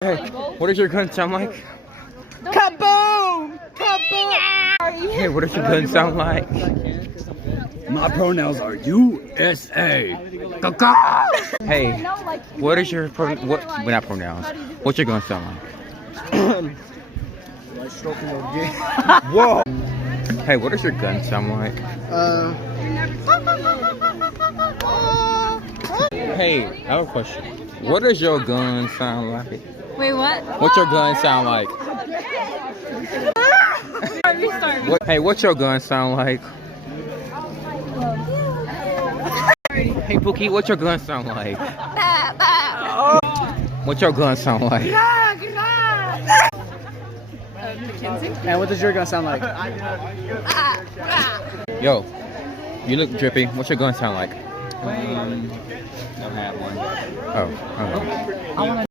Hey, what does your gun sound like? Kaboom! Kaboom! Hey, what does your gun sound like? My pronouns are USA. Hey, what is your well, not pronouns? What's your gun sound like? Whoa. Hey, what does your gun sound like? Hey, I have a question. What does your gun sound like? Wait, what? What's your gun sound like? Hey, what's your gun sound like? Hey, Pookie, what's your gun sound like? What's your gun sound like? And what does your gun sound like? Yo, you look drippy. What's your gun sound like? Don't have one. Oh.